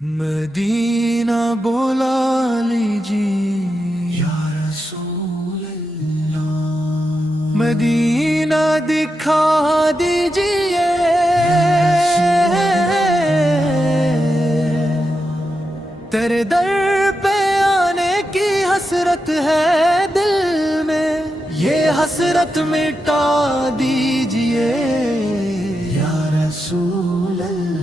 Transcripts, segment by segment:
مدینہ بولا لیجیے یا رسول اللہ، مدینہ دکھا دیجیے تیرے در پہ آنے کی حسرت ہے دل میں، یہ حسرت مٹا دیجیے یا رسول اللہ۔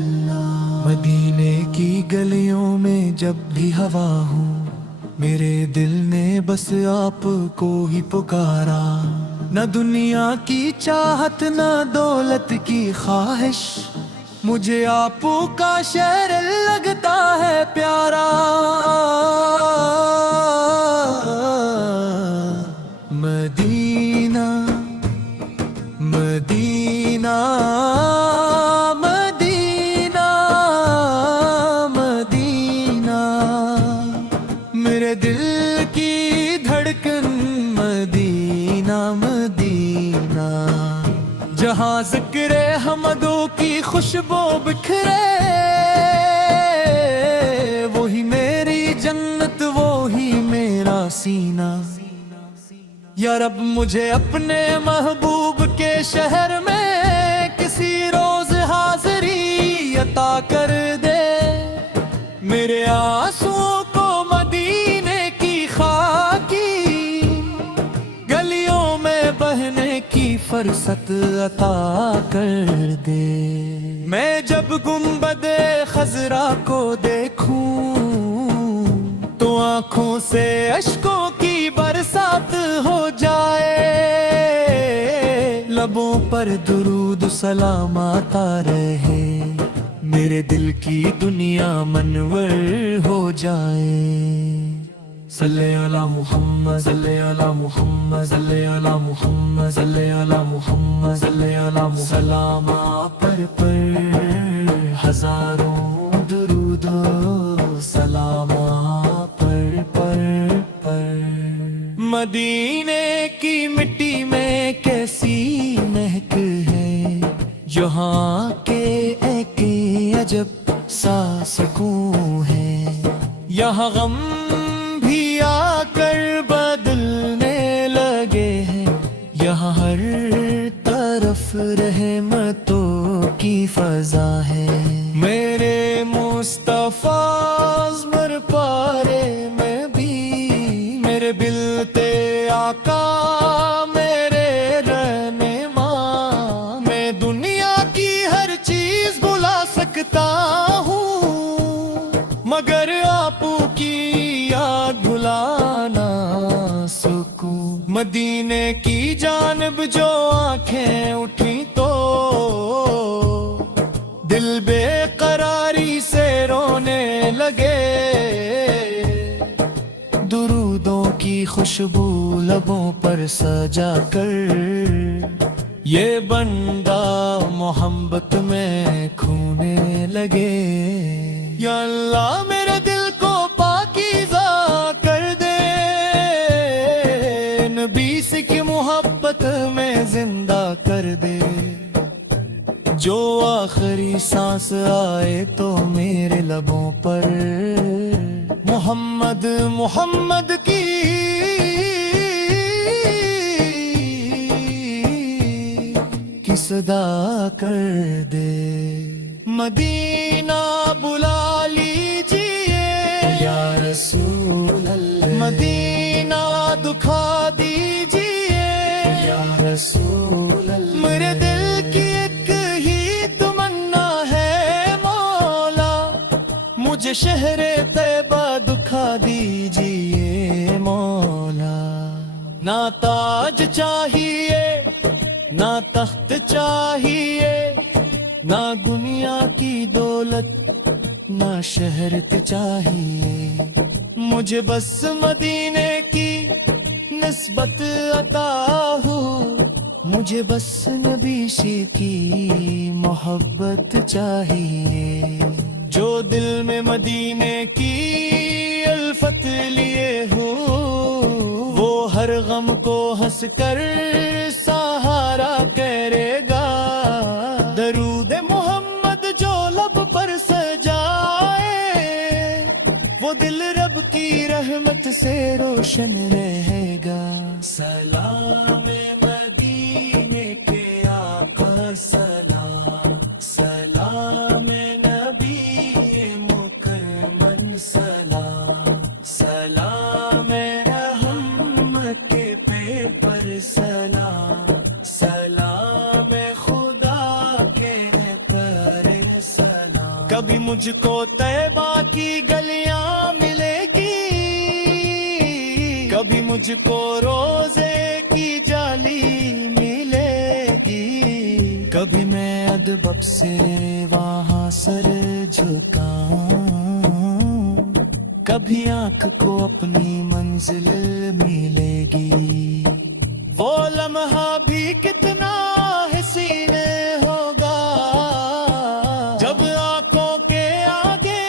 مدینے کی گلیوں میں جب بھی ہوا ہوں، میرے دل نے بس آپ کو ہی پکارا، نہ دنیا کی چاہت نہ دولت کی خواہش، مجھے آپ کا شہر لگتا ہے پیارا۔ مدینہ مدینہ مدینہ مدینہ، میرے دل کی دھڑکن مدینہ مدینہ، جہاں ذکر حمدوں کی خوشبو بکھرے، وہی میری جنت وہی میرا سینہ۔ یا رب مجھے اپنے محبوب کے شہر میں کسی روز حاضری عطا کر دے، میرے آنسوؤں کو مدینے کی خاکی گلیوں میں بہنے کی فرصت عطا کر دے۔ میں جب گنبد خضرا کو دیکھوں تو آنکھوں سے اشکوں کی برسات ہو جائے، لبوں پر درود سلام آتا رہے، میرے دل کی دنیا منور ہو جائے۔ صلی علی محمد صلی علی محمد صلی علی محمد صلی علی محمد صلی علی محمد، سلام پر ہزاروں درود و سلام پر۔ مدینے کی مٹی میں کیسی مہک ہے، جہاں کے ایک عجب سا سکون ہے، یہاں غم بھی آ کر بدلنے لگے ہیں، یہاں ہر طرف رحمتوں کی فضا ہے۔ میرے مصطفیٰ ازمر پارے میں بھی، میرے بلتے آقا میرے رہنما، میں دنیا کی ہر چیز بھلا سکتا ہوں، مگر آپ کی یاد بھلانا سکوں۔ مدینے کی جانب جو آنکھیں اٹھیں تو دل بے قراری سے رونے لگے، درودوں کی خوشبو لبوں پر سجا کر یہ بندہ محبت میں کھونے لگے۔ یا اللہ میرے دل کو پاکیزہ کر دے، نبی سے کی محبت میں زندہ کر دے، جو آخری سانس آئے تو میرے لبوں پر محمد محمد کی صدا کر دے۔ مدینہ بلا لیجیے یا رسول اللہ، مدینہ دکھا دیجیے یا رسول اللہ، میرے دل کی ایک ہی تمنا ہے مولا، مجھے شہر طیبہ دکھا دیجیے مولا۔ نہ تاج چاہیے نہ تخت چاہیے، نہ دنیا کی دولت نہ شہرت چاہیے، مجھے بس مدینے کی نسبت عطا ہو، مجھے بس نبی سے کی محبت چاہیے، جو دل میں مدینے کی الفت لیے ہو، وہ ہر غم کو ہنس کر سہارا کرے گا۔ درود محمد جو لب پر سجائے، وہ دل رب کی رحمت سے روشن رہے گا. سلام مدینے کے آقا سلام، سلام نبی مکرمن سلام، سلام رحمت کے پیپر سلام، سلام خدا کے پر سلام. کبھی مجھ کو طیبہ کی گلیاں ملے گی، کبھی مجھ کو روزے کی جالی ملے گی، کبھی میں ادب سے وہاں سر جھکاؤں، کبھی آنکھ کو اپنی منزل ملے گی. وہ لمحہ بھی کتنا حسین ہوگا جب آنکھوں کے آگے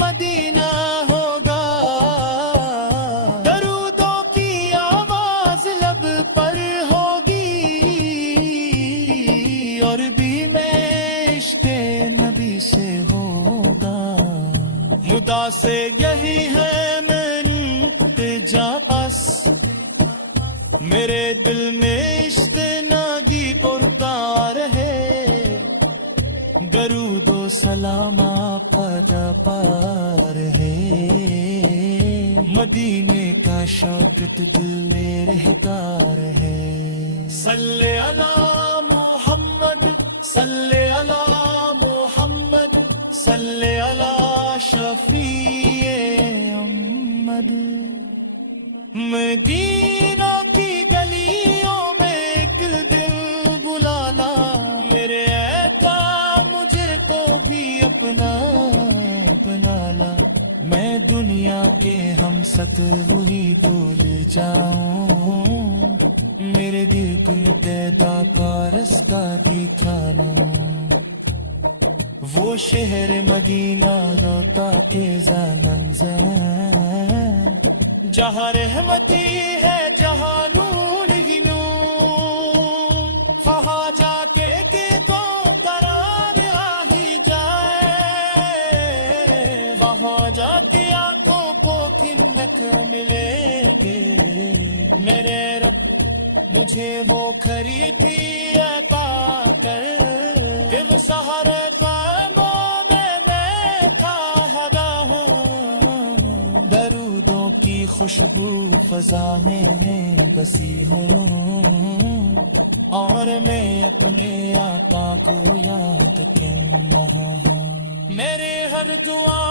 مدینہ ہوگا. درودوں کی آواز لب پر ہوگی اور بھی میں عشق نبی سے ہوگا. مدا سے یہی ہے میری التجا بس، میرے دل میں عشق نادی پرتا رہے. درود و سلام آقا پر ہے، مدینے کا شوق دل میں رہتا رہے. صلی علی محمد، صلی علی محمد، صلی علی شفیع امت. مدینہ کی گلیوں میں ایک دن بلانا، میرے عطا مجھے کو بھی اپنا بنا لا. میں دنیا کے ہم سط وہی بھول جاؤں، میرے دل کو پیدا کا رستہ دکھانا. وہ شہر مدینہ روتا کے منظر، جہاں رحمتی ہے جہاں نور ہی نور. وہاں جا کے تو قرار آ ہی جائے، وہاں جا کے آنکھوں کو کنت ملے گی. میرے رب مجھے وہ خریدی عطا کر کہ وہ سہارے خوشبو فضا میں بسی ہوں، اور میں اپنے آقا کو یاد کیوں رہا ہوں. میرے ہر دعا